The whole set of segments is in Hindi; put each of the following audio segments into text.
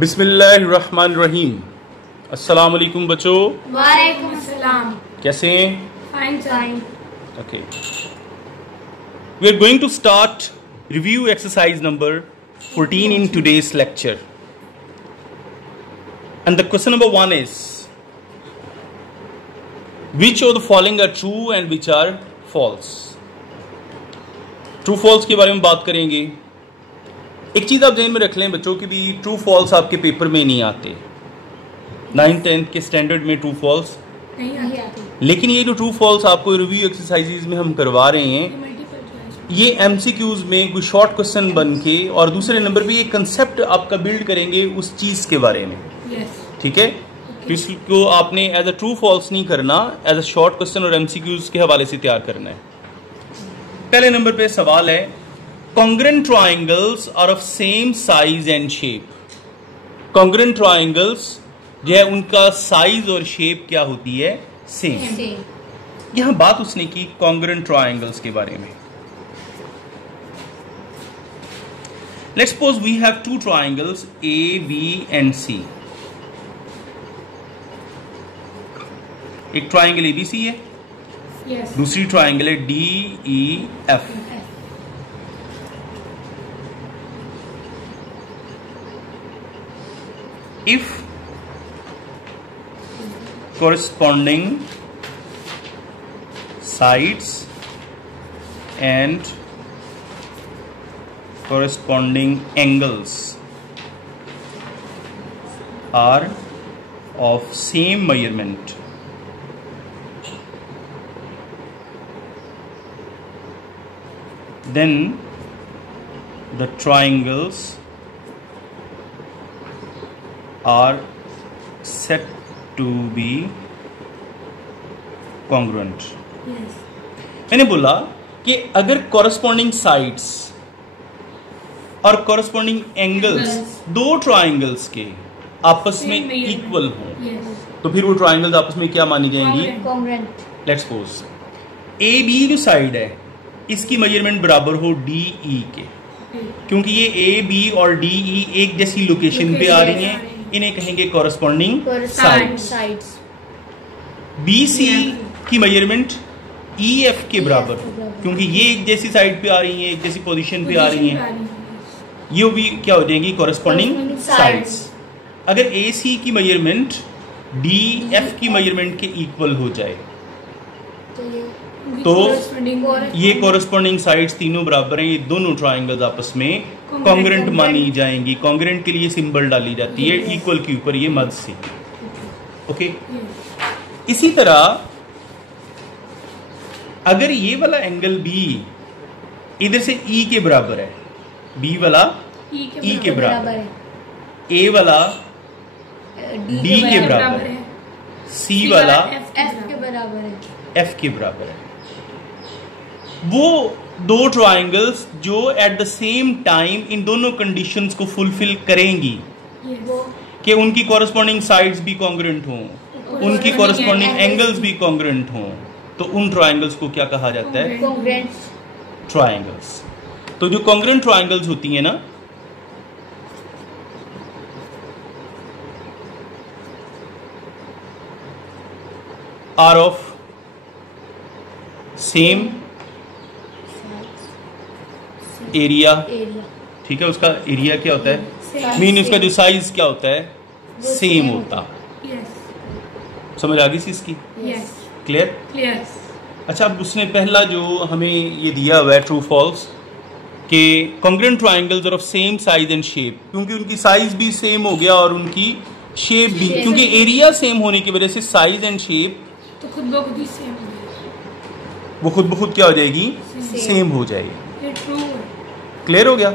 बिस्मिल्लाहिर्रहमानिर्रहीम। अस्सलाम वालेकुम बच्चों। वालेकुम अस्सलाम। कैसे हैं? Fine fine. Okay. We are going to start review exercise number 14 in today's lecture. And the question number 1 is, which of the following are true and which are false? True false के बारे में बात करेंगे। एक चीज़ आप ध्यान में रख लें बच्चों की भी, ट्रू फॉल्स आपके पेपर में नहीं आते। 9th 10th के स्टैंडर्ड में ट्रू फॉल्स नहीं आती। लेकिन ये जो ट्रू फॉल्स आपको रिव्यू एक्सरसाइजेज में हम करवा रहे हैं, ये एमसीक्यूज में कोई शॉर्ट क्वेश्चन बन के और दूसरे नंबर पे ये कंसेप्ट आपका बिल्ड करेंगे उस चीज़ के बारे में। ठीक है, तो इसको आपने एज अ ट्रू फॉल्स नहीं करना, एज अ शॉर्ट क्वेश्चन और एमसीक्यूज के हवाले से तैयार करना है। पहले नंबर पे सवाल है, congruent triangles are of same size and shape. Congruent triangles जो है उनका साइज और शेप क्या होती है? सेम। यहां बात उसने की कॉन्ग्रुएंट ट्राइंगल्स के बारे में। Let's suppose we have two triangles A B and C. एक ट्राइंगल एबीसी है, दूसरी ट्राइंगल है D E F. If corresponding sides and corresponding angles are of same measurement, then the triangles are said to be congruent. मैंने बोला कि अगर corresponding sides और corresponding angles दो ट्राइंगल्स के आपस में इक्वल हों, तो फिर वो ट्राइंगल्स आपस में क्या मानी जाएंगी? congruent. Let's suppose A B जो साइड है इसकी मेजरमेंट बराबर हो डी ई के, क्योंकि ये ए बी और डी ई एक जैसी लोकेशन पे आ रही हैं, इन्हें कहेंगे कॉरस्पॉन्डिंग साइड्स। बी सी की मेजरमेंट ई एफ के बराबर, क्योंकि ये एक जैसी साइड पे आ रही हैं, एक जैसी पोजीशन पे आ रही हैं, ये भी क्या हो जाएंगी? Corresponding sides. अगर ए सी की मेजरमेंट डी एफ की मेजरमेंट के इक्वल हो जाए तो ये कॉरस्पॉन्डिंग साइड्स तीनों बराबर हैं, ये दोनों ट्राइंगल्स आपस में कॉन्ग्रुएंट मानी जाएंगी। कॉन्ग्रुएंट के लिए सिंबल डाली जाती है इक्वल के ऊपर, ये मद से। ओके, इसी तरह अगर ये वाला एंगल बी इधर से ई के बराबर है, बी वाला ई के बराबर है, ए वाला डी के बराबर है, सी वाला एफ के बराबर है, वो दो ट्राइंगल्स जो at the same time in दोनों कंडीशंस को फुलफिल करेंगी कि उनकी कॉरस्पॉन्डिंग साइड्स भी कॉन्ग्रुएंट हों, उनकी कॉरस्पॉन्डिंग एंगल्स भी कॉन्ग्रुएंट हों, तो उन ट्राइंगल्स को क्या कहा जाता है? Congruent triangles. तो जो कॉन्ग्रुएंट ट्राइंगल्स होती हैं ना, आर ऑफ सेम एरिया। ठीक है, उसका एरिया क्या होता है? मीन उसका जो साइज क्या होता है? सेम होता। समझ आ गई सी इसकी? क्लियर? अच्छा, अब उसने पहला जो हमें ये दिया हुआ है ट्रू फॉल्स कि congruent triangles are of same size and shape, क्योंकि उनकी साइज भी सेम हो गया और उनकी शेप भी, क्योंकि एरिया सेम होने की वजह से साइज एंड शेप तो खुद ब खुद ही सेम हो जाएगी, वो खुद ब खुद क्या हो जाएगी? सेम हो जाएगी। क्लियर हो गया?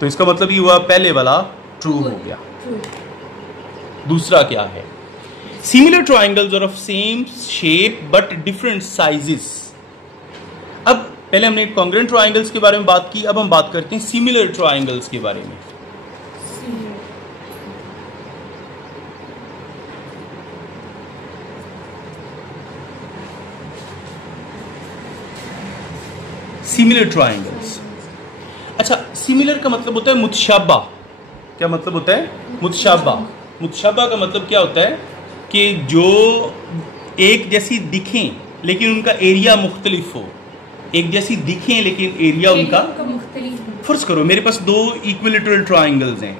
तो इसका मतलब ये हुआ पहले वाला ट्रू हो गया। दूसरा क्या है? Similar triangles are of same shape but different sizes. अब पहले हमने कॉन्ग्रुएंट ट्राइंगल्स के बारे में बात की, अब हम बात करते हैं सिमिलर ट्राइंगल्स के बारे में। Similar triangles. अच्छा, सिमिलर का मतलब होता है मुतशाबा, क्या मतलब होता है? मुतशाबा। मुतशाबा का मतलब क्या होता है कि जो एक जैसी दिखें लेकिन उनका एरिया मुख्तलिफ हो। एक जैसी दिखें लेकिन एरिया उनका मुख्तलिफ। फर्ज करो मेरे पास दो इक्विलेटरल ट्रायंगल्स हैं,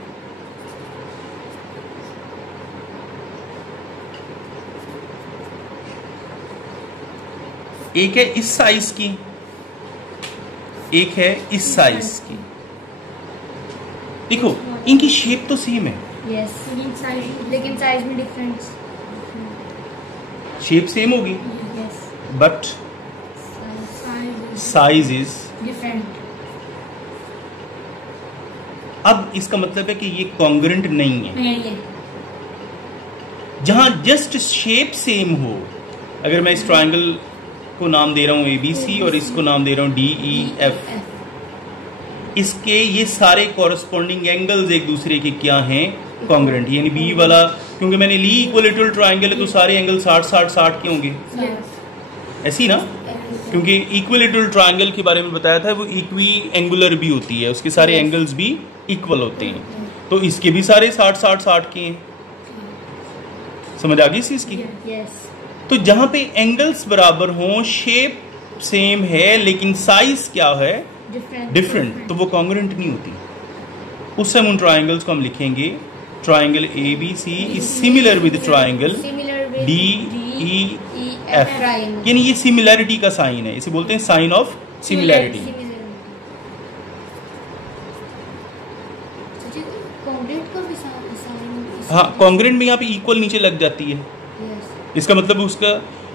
एक है इस साइज की, एक है इस साइज की। देखो इनकी शेप तो सेम है, यस, लेकिन साइज में डिफरेंस। शेप सेम होगी yes, but size is. Different. अब इसका मतलब है कि ये कॉन्ग्रेंट नहीं है। नहीं है। जहां जस्ट शेप सेम हो, अगर मैं इस ट्रायंगल को नाम दे रहा हूं ABC और इसको नाम दे रहा हूं DEF, इसके ये सारे कॉरस्पॉन्डिंग एंगल्स एक दूसरे के क्या हैं? कॉन्ग्रेंट। यानी बी वाला, क्योंकि मैंने ली इक्विलेटरल ट्रायंगल है तो सारे एंगल 60-60-60 के होंगे, ऐसी ना? क्योंकि इक्विलेटरल ट्रायंगल के बारे में बताया था, वो इक्वी एंगुलर भी होती है, उसके सारे एंगल्स भी इक्वल होते हैं, तो इसके भी सारे 60-60-60 के हैं। समझ आ गई इस चीज की? यस। तो जहां पे एंगल्स बराबर हों, शेप सेम है लेकिन साइज क्या है? डिफरेंट, तो वो कॉन्ग्रेंट नहीं होती। उस समय उन ट्रायंगल्स को हम लिखेंगे triangle ABC is similar with triangle DEF। यानी ये सिमिलैरिटी का साइन है, इसे बोलते हैं साइन ऑफ सिमिलैरिटी। हाँ, कॉन्ग्रेंट में यहाँ पे इक्वल नीचे लग जाती है। इसका मतलब उसका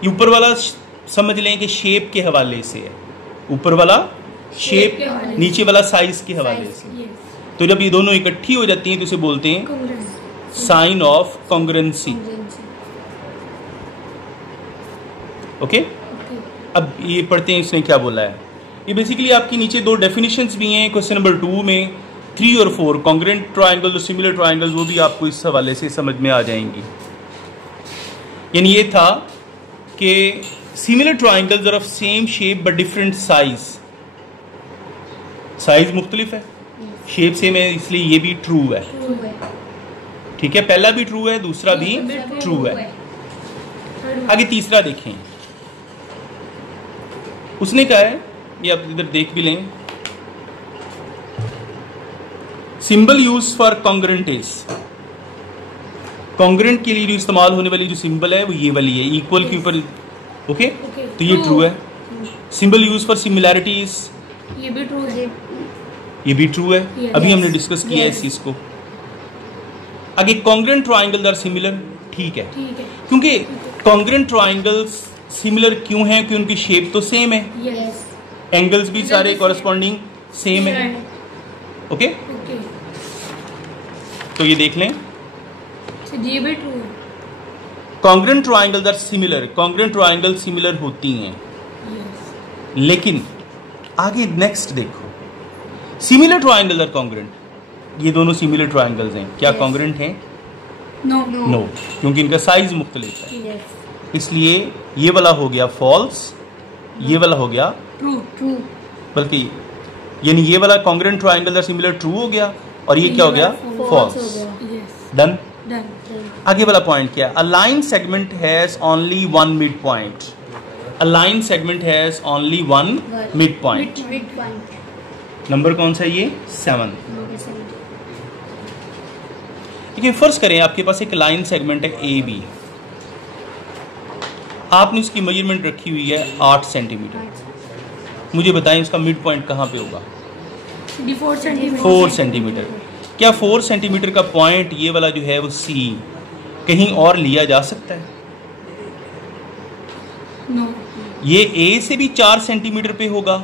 ऊपर वाला समझ लें कि शेप के हवाले से है, ऊपर वाला शेप, नीचे वाला साइज के हवाले से। तो जब ये दोनों इकट्ठी हो जाती हैं तो इसे बोलते हैं साइन ऑफ कॉन्ग्रेंसी। ओके, अब ये पढ़ते हैं इसने क्या बोला है। ये बेसिकली आपकी नीचे दो डेफिनेशंस भी हैं क्वेश्चन नंबर 2 में, 3 और 4। कॉन्ग्रेंट ट्रायंगल और सिमिलर ट्रायंगल्स वो भी आपको इस हवाले से समझ में आ जाएंगी। यानी ये था कि similar triangles are of same shape but different size. Size मुख्तलिफ है, शेप सेम है, इसलिए ये भी ट्रू है। ठीक है, पहला भी ट्रू है, दूसरा भी ट्रू है। आगे तीसरा देखें, उसने कहा है, ये आप इधर देख भी लें, symbol use for congruent is. Congruent के लिए जो इस्तेमाल होने वाली जो सिंबल है वो ये वाली है, इक्वल के ऊपर। ओके, तो ये ट्रू है। सिंबल यूज फॉर सिमिलैरिटीज, ये भी ट्रू है, ये भी ट्रू है। अभी हमने डिस्कस किया है इस चीज को। आगे कॉन्ग्रेंट ट्रायंगल्स आर सिमिलर, ठीक है, क्योंकि कॉन्ग्रेंट ट्रायंगल्स सिमिलर क्यों हैं? क्योंकि उनकी शेप तो सेम है, एंगल्स भी सारे कॉरेस्पॉन्डिंग सेम है। ओके, तो ये देख लें, ये भी ट्रू है। Congruent triangles are similar, congruent triangle similar होती हैं, लेकिन आगे नेक्स्ट देखो, सिमिलर ट्रायंगल आर कॉन्ग्रेंट। ये दोनों सिमिलर ट्रायंगल्स हैं, क्या कॉन्ग्रेंट हैं? नो, क्योंकि इनका साइज मुख्तलिफ है। इसलिए ये वाला हो गया फॉल्स, ये वाला हो गया ट्रू। बल्कि यानी ये वाला congruent triangle are similar true हो गया, और ये क्या हो गया? फॉल्स। डन। आगे वाला पॉइंट क्या है? A line segment has only one mid point. A line segment has only one mid point. Number कौन सा है ये? 7। लेकिन फर्ज करें आपके पास एक लाइन सेगमेंट है AB, आपने उसकी मेजरमेंट रखी हुई है 8 सेंटीमीटर। मुझे बताएं इसका मिड पॉइंट कहाँ पे होगा? 4 सेंटीमीटर। क्या 4 सेंटीमीटर का पॉइंट ये वाला जो है वो C कहीं और लिया जा सकता है? नो। ये A से भी 4 सेंटीमीटर पे होगा,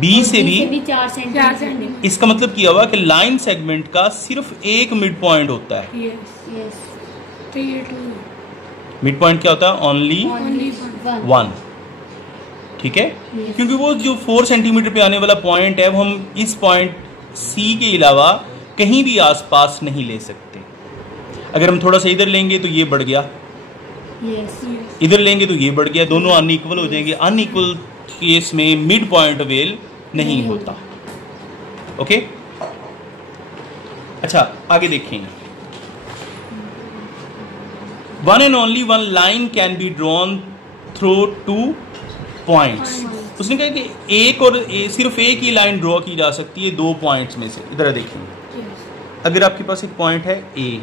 B से भी 4 सेंटीमीटर। इसका मतलब क्या हुआ कि लाइन सेगमेंट का सिर्फ एक मिड पॉइंट होता है। तो ये ट्रू है। मिड पॉइंट क्या होता है? ओनली 1। ठीक है, क्योंकि वो जो 4 सेंटीमीटर पे आने वाला पॉइंट है वो हम इस पॉइंट C के अलावा कहीं भी आसपास नहीं ले सकते। अगर हम थोड़ा सा इधर लेंगे तो ये बढ़ गया, इधर लेंगे तो ये बढ़ गया, दोनों अनइक्वल हो जाएंगे। अनइक्वल केस में मिड पॉइंट अवेल नहीं होता। ओके, अच्छा आगे देखें, one and only one line can be drawn through 2 points. उसने कहा कि सिर्फ एक ही लाइन ड्रॉ की जा सकती है 2 पॉइंट्स में से। इधर देखें, अगर आपके पास एक पॉइंट है ए,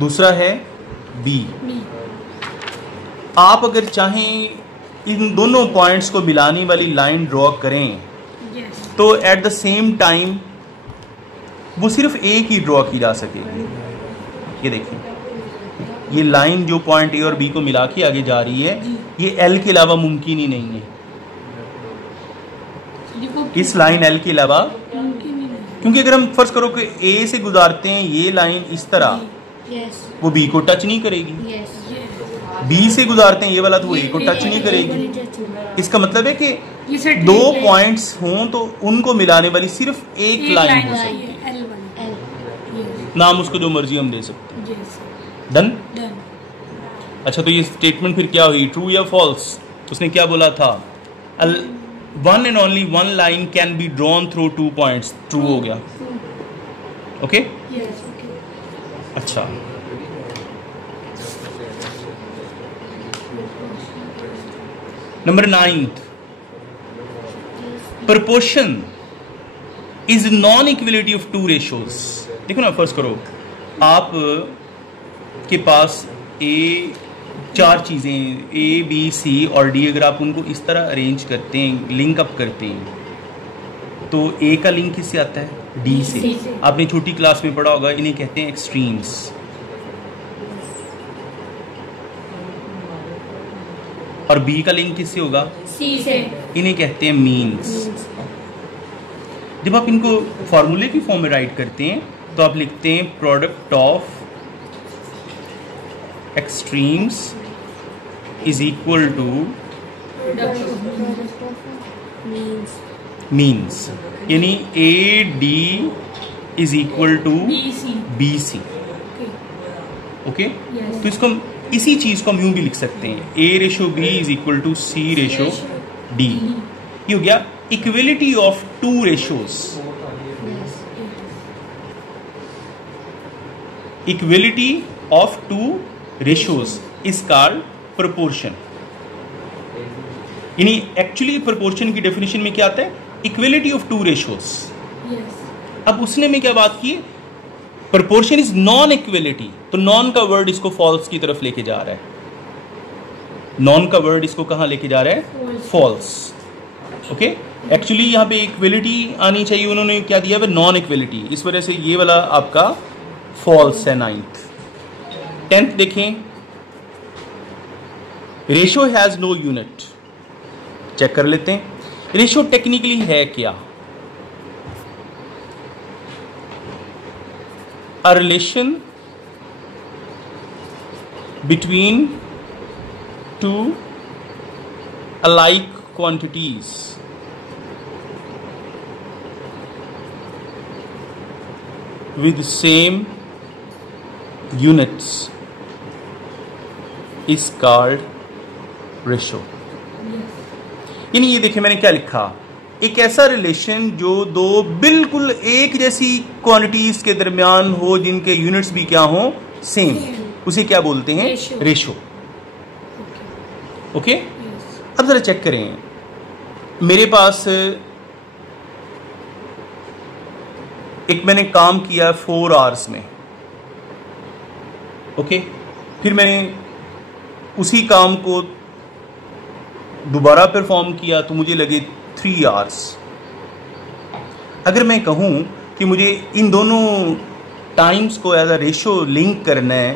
दूसरा है बी, आप अगर चाहें इन दोनों पॉइंट्स को मिलाने वाली लाइन ड्रॉ करें तो एट द सेम टाइम वो सिर्फ एक ही ड्रॉ की जा सकेगी। ये देखिए, ये लाइन जो पॉइंट ए और बी को मिला के आगे जा रही है, ये एल के अलावा मुमकिन ही नहीं है। इस लाइन एल के अलावा, क्योंकि अगर हम फर्ज करो कि ए से गुजारते हैं ये लाइन इस तरह, वो बी को टच नहीं करेगी। बी से गुजारते हैं ये वाला, तो वो ए को टच नहीं करेगी। इसका मतलब है कि 2 पॉइंट्स हों तो उनको मिलाने वाली सिर्फ एक लाइन हो सकती है। नाम उसको जो मर्जी हम दे सकते हैं। डन। अच्छा, तो ये स्टेटमेंट फिर क्या हुई, ट्रू या फॉल्स? उसने क्या बोला था, one and only one line can be drawn through 2 points, true हो गया। ओके। अच्छा, number 9, proportion is non-equality of 2 ratios। देखो ना, फर्स्ट करो आप के पास चार चीज़ें A, B, C और D, अगर आप उनको इस तरह अरेंज करते हैं, लिंक अप करते हैं, तो A का लिंक किससे आता है, D से। आपने छोटी क्लास में पढ़ा होगा, इन्हें कहते हैं एक्सट्रीम्स। और B का लिंक किससे होगा, C से। इन्हें कहते हैं मीन्स। जब आप इनको फॉर्मूले की फॉर्म में राइट करते हैं तो आप लिखते हैं product of extremes is equal to means, यानी AD is equal to BC। Okay, तो इसको हम इसी चीज को हम यूं भी लिख सकते हैं, A/B is equal to C/D। ये हो गया equality of 2 ratios. Equality of 2 ratios is called proportion. यानी एक्चुअली प्रोपोर्शन की डेफिनेशन में क्या आता है, इक्वलिटी ऑफ 2 रेशियोज। अब उसने में क्या बात की, प्रोपोर्शन इज नॉन इक्वलिटी, तो नॉन का वर्ड इसको फॉल्स की तरफ लेके जा रहा है। नॉन का वर्ड इसको कहां लेके जा रहा है, फॉल्स। ओके, एक्चुअली यहां पे इक्वलिटी आनी चाहिए, उन्होंने क्या दिया है, नॉन इक्वलिटी। इस वजह से ये वाला आपका फॉल्स है। 9th 10th देखें, ratio has no unit. Check कर लेते हैं, रेशियो टेक्निकली है क्या, a relation between 2 alike quantities with same units is called ratio। यानी ये देखिए मैंने क्या लिखा, एक ऐसा रिलेशन जो 2 बिल्कुल एक जैसी क्वांटिटीज के दरमियान हो, जिनके यूनिट्स भी क्या हो, सेम, उसे क्या बोलते हैं, रेशो। ओके, अब जरा चेक करें, मेरे पास एक मैंने काम किया 4 आवर्स में। ओके, फिर मैंने उसी काम को दोबारा परफॉर्म किया तो मुझे लगे 3 आवर्स। अगर मैं कहूं कि मुझे इन दोनों टाइम्स को एज अ रेशो लिंक करना है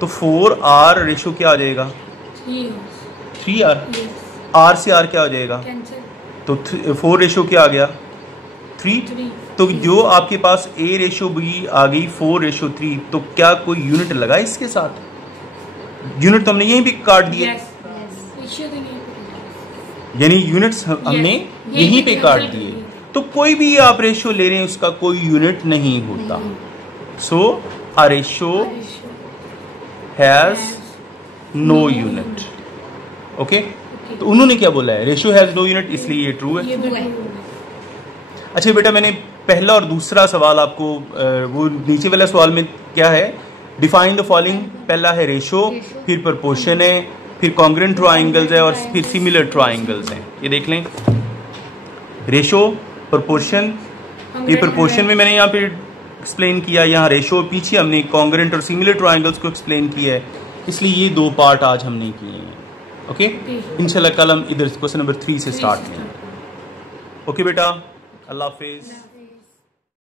तो 4 आवर रेशो क्या आ जाएगा, 3 आवर। आर से आर क्या हो जाएगा, तो 4 रेशो क्या आ गया, 3। तो जो आपके पास A रेशो B आ गई 4/3, तो क्या कोई यूनिट लगा इसके साथ, यूनिट तो हमने यहीं भी काट दिए। यानी यूनिट्स हमने यहीं पे काट दिए, तो कोई भी आप रेशियो ले रहे हैं उसका कोई यूनिट नहीं होता। So a ratio has no unit. Okay, तो उन्होंने क्या बोला है, रेशियो हैज नो यूनिट, इसलिए ये ट्रू है। अच्छा बेटा, मैंने पहला और दूसरा सवाल आपको वो नीचे वाला सवाल में क्या है, डिफाइन द फॉलोइंग, पहला है रेशो, फिर प्रोपोर्शन है, फिर कॉन्ग्रुएंट ट्राइंगल्स है और फिर सिमिलर ट्राइंगल्स हैं। ये देख लें, रेशो, प्रोपोर्शन, ये प्रोपोर्शन में मैंने यहाँ पे एक्सप्लेन किया, यहाँ रेशो, पीछे हमने कॉन्ग्रुएंट और सिमिलर ट्राइंगल्स को एक्सप्लेन किया है, इसलिए ये दो पार्ट आज हमने किए हैं। ओके, इंशाल्लाह कल हम इधर क्वेश्चन नंबर 3 से स्टार्ट करेंगे। ओके बेटा, अल्लाह हाफिज।